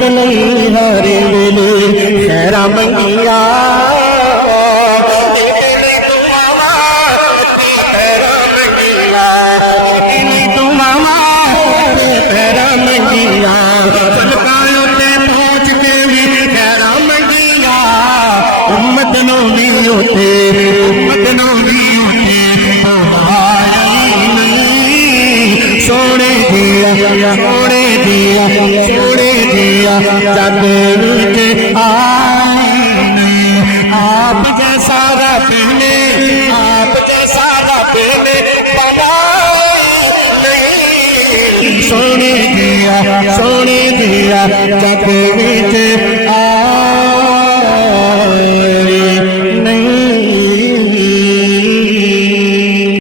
उम्मत नहीं हर वेले खैरा मंगिया उम्मत नो भी होते सोने दिया जग विच आप जैसा रब ने बना नहीं सोने दिया जग विच